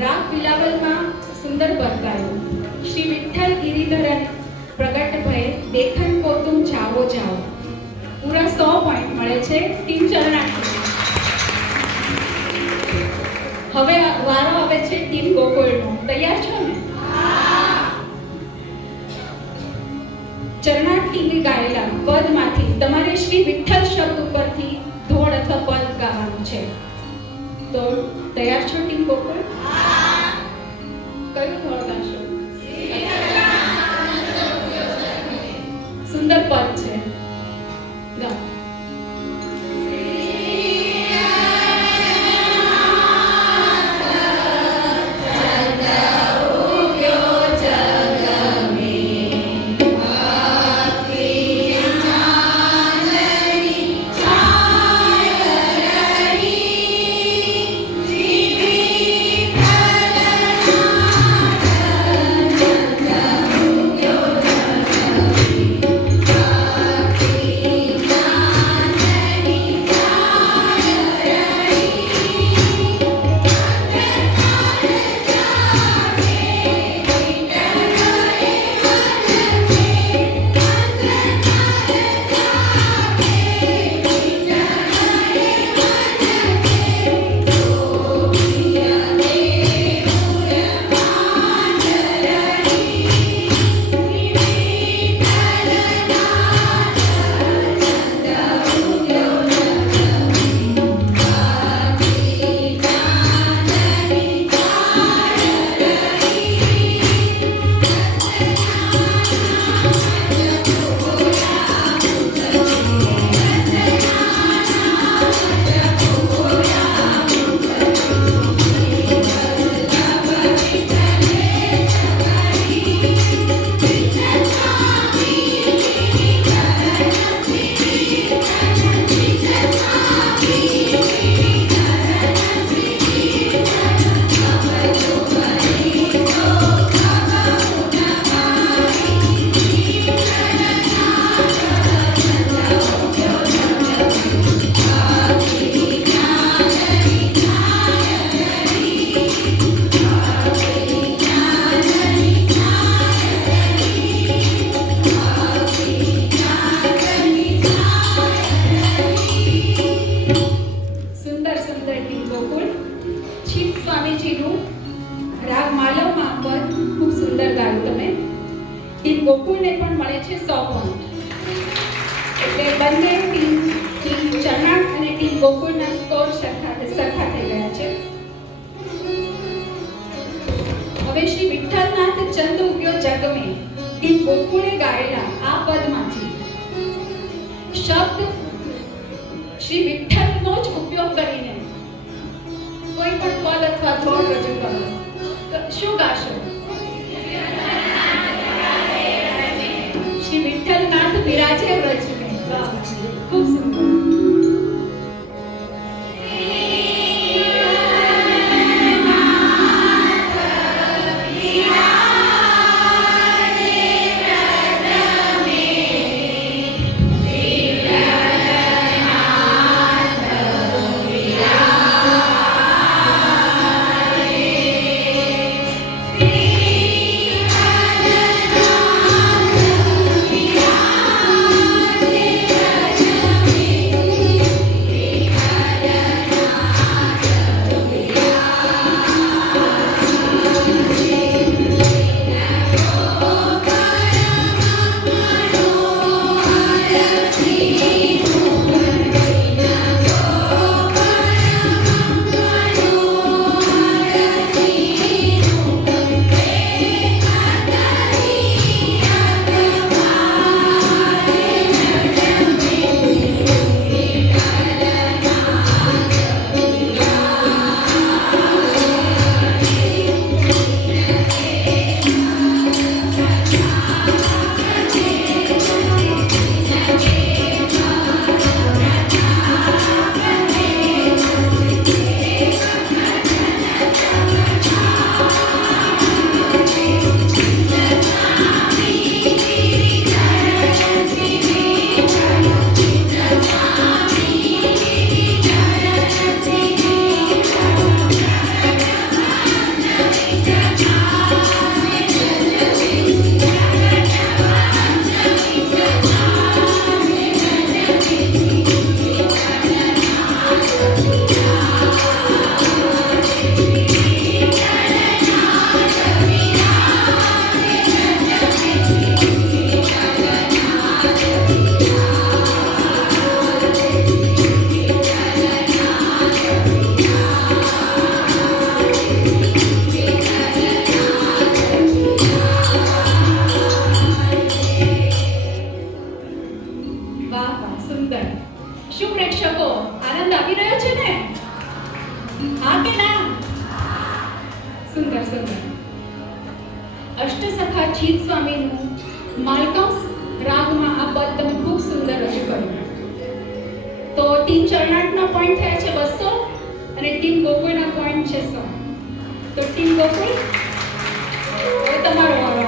રાગ બિલાવલમાં સુંદર બરકાયો શ્રી વિઠ્ઠલ ગિરિધરન પ્રગટ ભય દેખન કો તુમ જાઓ જાઓ. પૂરા 100 પોઈન્ટ મળે છે ટીમ ચરણાર્થી. હવે વારો આવે છે ટીમ ગોકુળનો. તૈયાર છો ને? ચરણાર્થીને ગાયેલા પદમાંથી તમારે શ્રી વિઠ્ઠલ શબ્દ ઉપરથી ધોળ અથવા પદ ગાવાનું છે. તો તૈયાર છો ટીમ ગોકુળ? કયું ધોળ ગાશો? સુંદર પદ છે, ગાઓ. ગોકુળને પણ મળે છે 100 પોઈન્ટ. એટલે બંને ટીમ ચરણાર્થ અને ટીમ ગોકુળના સ્કોર સરખા થઈ ગયા છે. હવે શ્રી વિઠ્ઠલનાથ ચંદ ઉગ્યો જગ મેં ટીમ ગોકુળે ગાયેલા આ પદમાંથી શબ્દ શ્રી વિઠ્ઠલનો જ ઉપયોગ કરીને કોઈ પણ પદ અથવા ધોળ રજૂ કરો. તો શું ગાશો? શ્રી વિઠ્ઠલનાથ વિરાજે વ્રજ મેં. ખૂબ સુંદર. હા કે ના? સુંદર સુંદર. અષ્ટસખા જીત સ્વામીનું માલકાંસ રાગમાં આ પદ તમે ખૂબ સુંદર રજૂ કર્યું. તો ટીમ ચરણાટના પોઈન્ટ થયા છે 200 અને ટીમ ગોકુળના પોઈન્ટ છે 100. તો ટીમ ગોકુળ હવે તમારો વારો.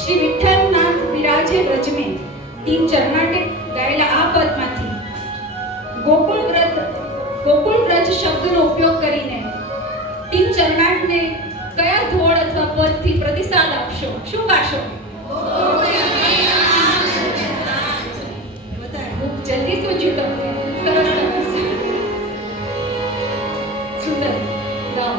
શ્રી વિઠ્ઠલનાથ વિરાજે વ્રજમે ટીમ ચરણાટે ગાયેલા આ પદમાંથી ગોકુળ વ્રજ શબ્દનો ઉપયોગ કરીને ટીમ ચરણાટને કયા ધોળ અથવા પદથી પ્રતિસાદ આપશો? શું ગાશો? જલ્દી સોચ્યું તમને. સરસ સરસ સુંદર ગાઓ.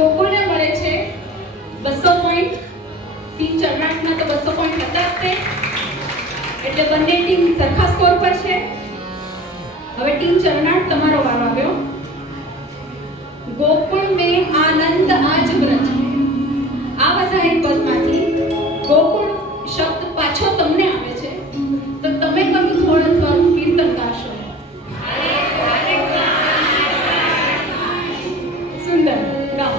ગોકુળને મળે છે 200 પોઈન્ટ. ટીમ ચરણાટના તો 200 પોઈન્ટ હતા જ તે, એટલે બંને ટીમ સરખા સ્કોર પર છે. હવે ટીમ ચરણાટ તમારો વારો આવ્યો. ગોકુળ में आनंद आज व्रज. આ બધા એક પદમાંથી ગોકુળ શબ્દ પાછો તમને આવે છે, તો તમે કયું ધોળ અથવા કીર્તન ગાશો? સુંદર ગાઓ.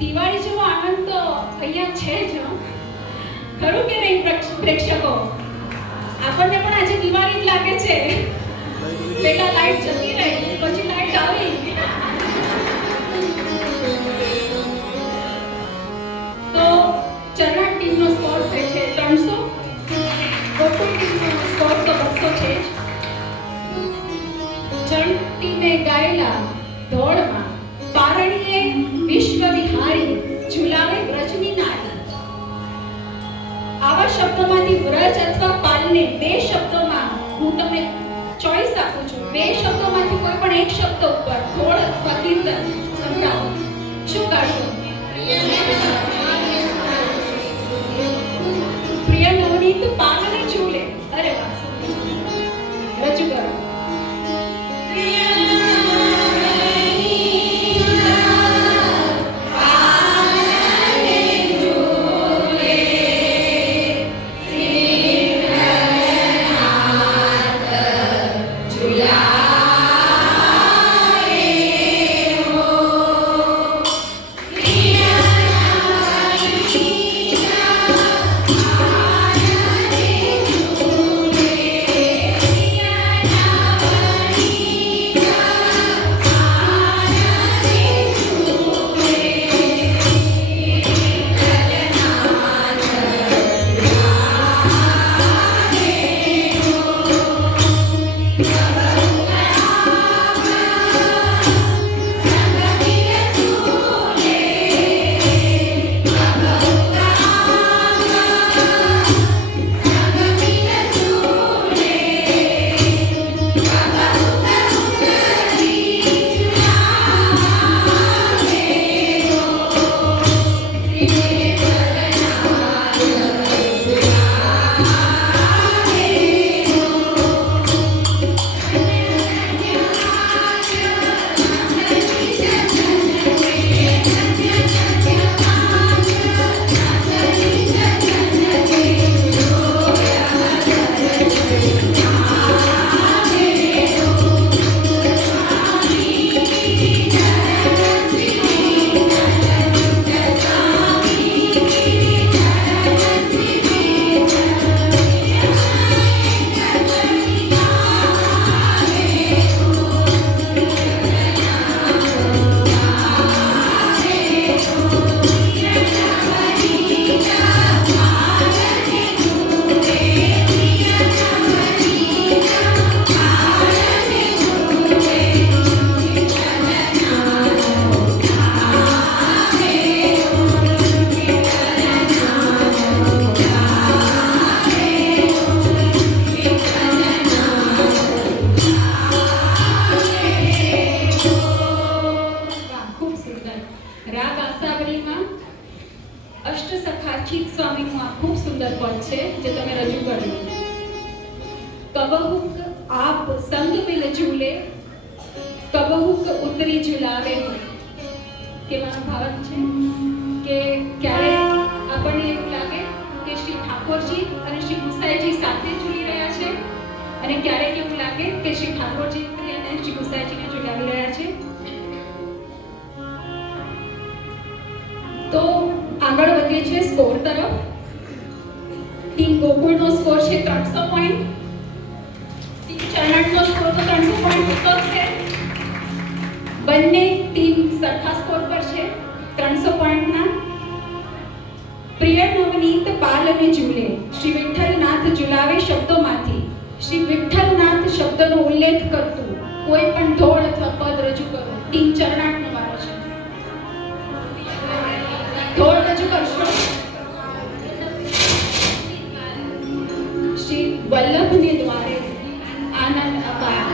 દિવાળી જેવો આનંદ તો અહીંયા છે જ હં. ખરું કે નહીં પ્રેક્ષકો? આપણને પણ આજે દિવાળી જ લાગે છે. પહેલા લાઈટ જતી રહી, પછી લાઈટ આવી. તો ચરણ ટીમનો સ્કોર થાય છે 300, ગોકુળ ટીમનો સ્કોર તો 200 છે જ. ચરણ ટીમે ગાયેલા દોડમાં પારણીએ વિશ્વ વિહારી ઝુલાવે વ્રજની નારી. આવા શબ્દોમાંથી વ્રજ અથવા પાલને બે શબ્દોમાં હું તમને ચોઈસ આપું છું. બે શબ્દોમાંથી કોઈ પણ એક શબ્દ ઉપર ધોળ અથવા કીર્તન સંભળાવો. શું ગાશો? પ્રિય નવનીત પાલને ઝૂલે. અરે વાહ, રજૂ કરો. તો આગળ વધીએ છીએ સ્કોર તરફ. ટીમ ગોકુળનો સ્કોર છે 300 પોઈન્ટ. ટીમ ચરણનો સ્કોર તો 300 પોઈન્ટ હતો છે. બંને ટીમ સરખા સ્કોર પર છે 300 પોઈન્ટના. પ્રિય નવનીત પાલને ઝૂલે, શ્રી વિઠ્ઠલનાથ ઝુલાવે શબ્દોમાંથી શ્રી વિઠ્ઠલનાથ શબ્દનો ઉલ્લેખ કરતું કોઈ પણ ધોળ અથવા પદ રજૂ કરો. ટીમ ચરણાટનો વારો છે. ધોળ રજૂ કરશો. શ્રી વલ્લભને દ્વારે આનંદ અપાર.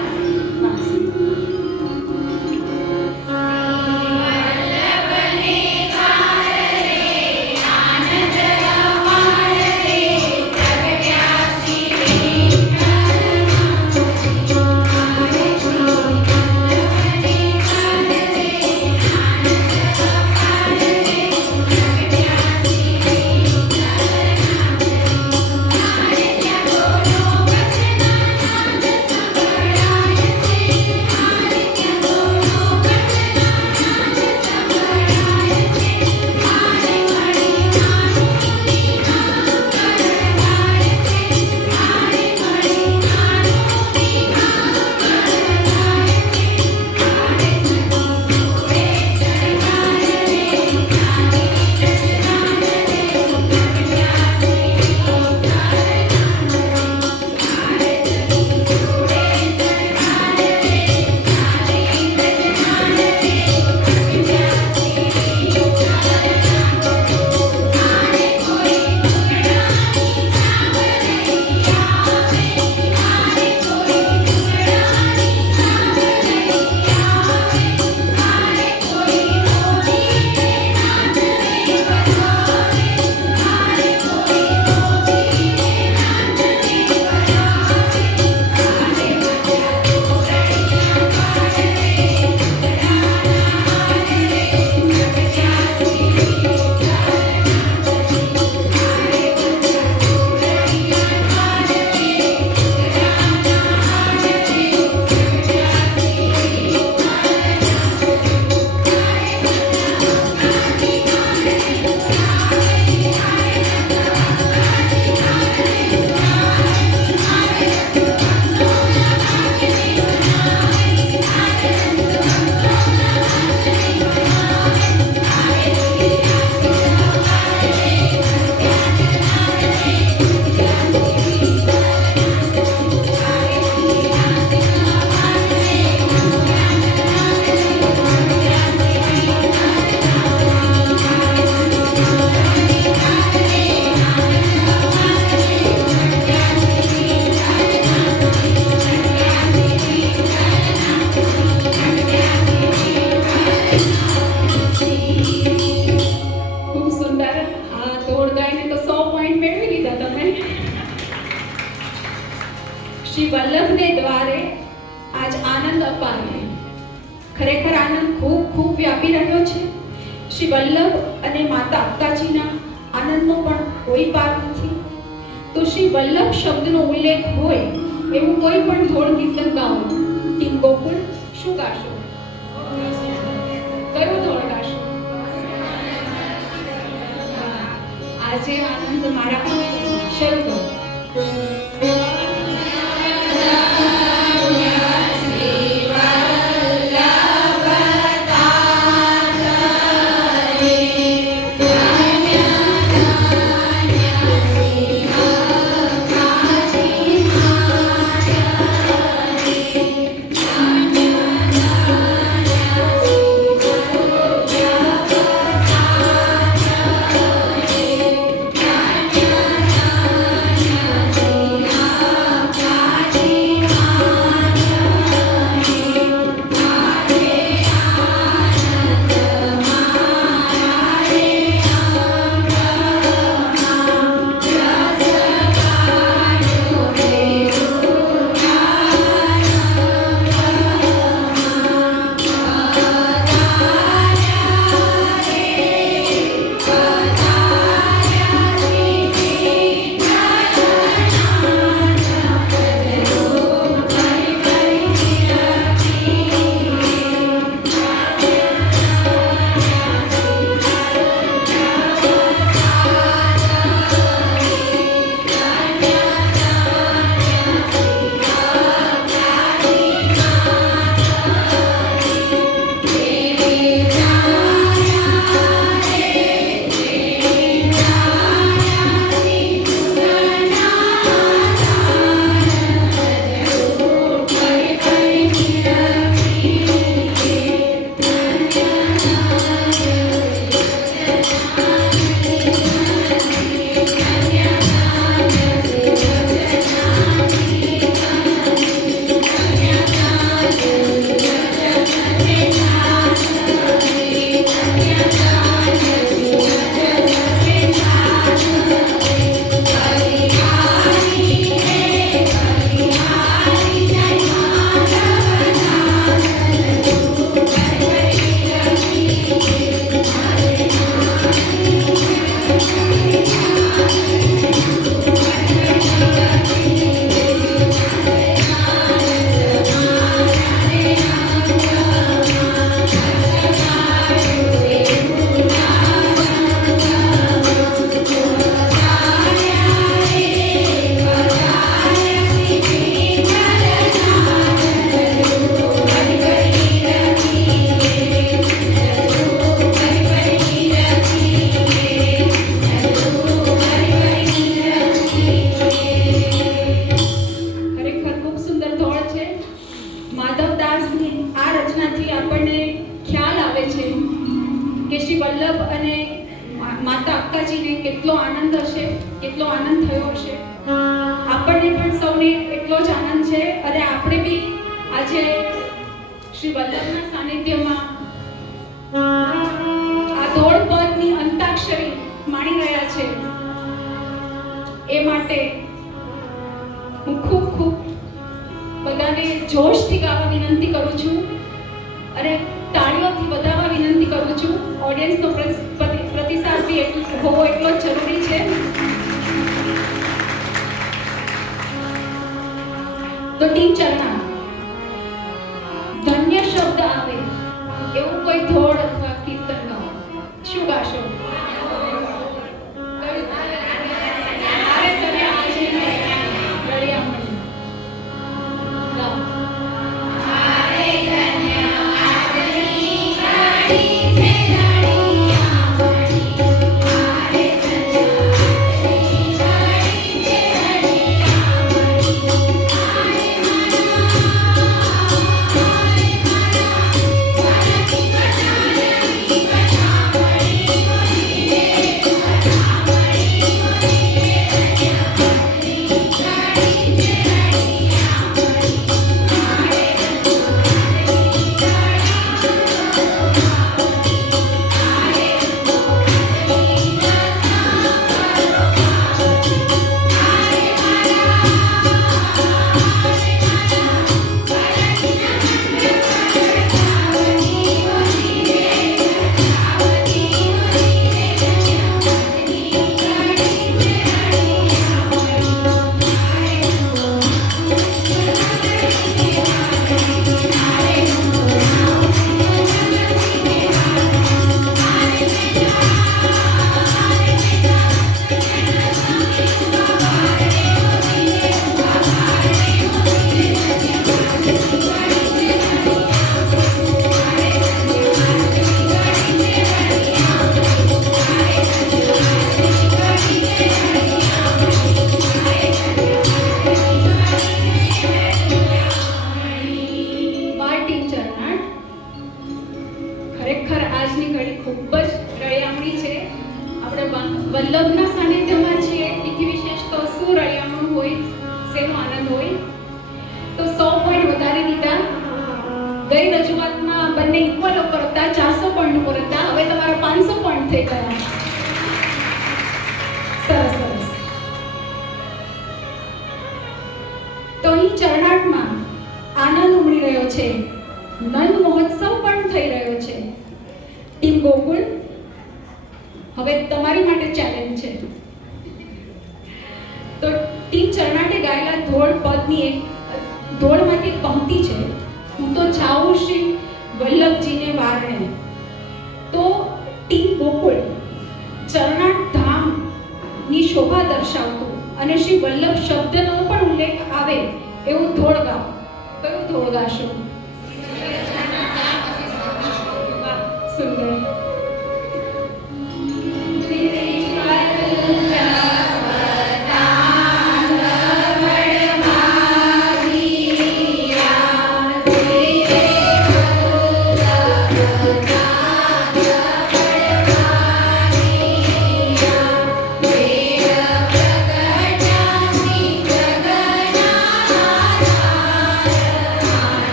શ્રી વલ્લભ અને માતા અક્કાજીના આનંદનો પણ કોઈ પાર નથી. તો શ્રી વલ્લભ શબ્દનો ઉલ્લેખ હોય એવું કોઈ પણ ધોળ કીર્તન ગાઓ. ટીમ ગોકુળ શું ગાશો? કયો ધોળ ગાશો? આજે આનંદ મારા શરૂ કરો. કેટલો આનંદ હશે, કેટલો આનંદ થયો હશે. આપણને પણ સૌને એટલો જ આનંદ છે અને આપણે બી આજે શ્રી વલ્લભના સાનિધ્યમાં આ દોડ પદની અંતાક્ષરી માણી રહ્યા છે. એ માટે હું ખૂબ ખૂબ બધાને જોશથી ગાવા વિનંતી કરું છું અને તાળીઓથી વધારવા વિનંતી કરું છું. ઓડિયન્સનો પ્રતિસાદ બી હોવો એટલો જ જરૂરી છે. તો ટીમ ચરના ધન્ય શબ્દ આવે એવું કોઈ ધોળ અથવા કીર્તન ગાઓ. શું ગાશો? ખૂબ જ રળિયામણી છે. આપણે વલ્લભના સાનિધ્યમાં છીએ, એથી વિશેષ તો શું રળિયામણું હોય, શેનો આનંદ હોય. તો 100 પોઈન્ટ વધારે દીધા. ગઈ રજૂઆતમાં બંને ઇક્વલ ઉપર હતા, 400 પોઈન્ટ ઉપર હતા. હવે તમારા 500 પોઈન્ટ થઈ ગયા. સરસ સરસ. તો અહીં ચરણાટમાં આનંદ ઉમડી રહ્યો છે, નંદ મહોત્સવ પણ થઈ રહ્યો છે. ટીમ ગોકુળ, હવે તમારી માટે ચેલેન્જ છે. તો ટીમ ચરણાટે ગાયેલા ધોળ પદની એક ધોળમાંથી એક પંક્તિ છે, હું તો જાઉં શ્રી વલ્લભજીને વારણે. તો ટીમ ગોકુળ ચરણાટ ધામની શોભા દર્શાવતું અને શ્રી વલ્લભ શબ્દનો પણ ઉલ્લેખ આવે એવું ધોળ ગાઓ. કયું ધોળ ગાશો? સુંદર. Yeah.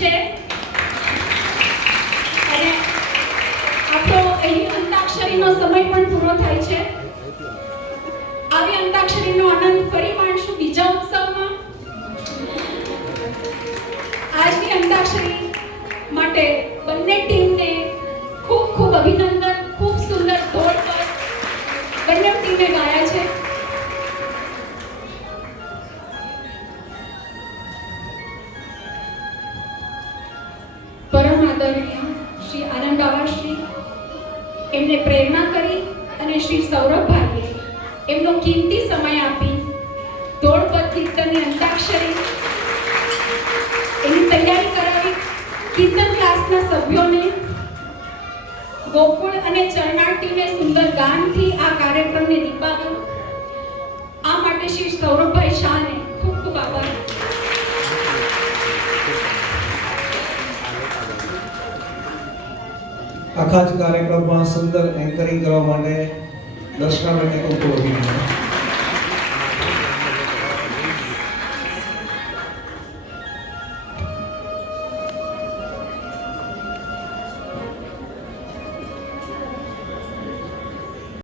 છે અને આપણો અહીં અંતાક્ષરીનો સમય પણ પૂરો થાય છે. આવી અંતાક્ષરીનો આનંદ ફરી માણશું બીજા ઉત્સવમાં. આજની અંતાક્ષરી માટે બંને ટીમને ખૂબ ખૂબ અભિનંદન. ખૂબ સુંદર ઢોલ પર બંને ટીમે ગાયા છે. પરમ આદરણીય શ્રી આનંદ બાવાશ્રી એમને પ્રેરણા કરી અને શ્રી સૌરભભાઈએ એમનો કિંમતી સમય આપી ધોળપદ કીર્તનની અંતાક્ષરી એની તૈયારી કરાવી. કીર્તન ક્લાસના સભ્યોને ગોકુળ અને ચરણાળ ટીમે સુંદર ગાનથી આ કાર્યક્રમને દીપાવ્યો. આ માટે શ્રી સૌરભભાઈ શાહને ખૂબ ખૂબ આભાર. આખા જ કાર્યક્રમમાં સુંદર એન્કરિંગ કરવા માટે દર્શનાબેનને ખૂબ ખૂબ અભિનંદન.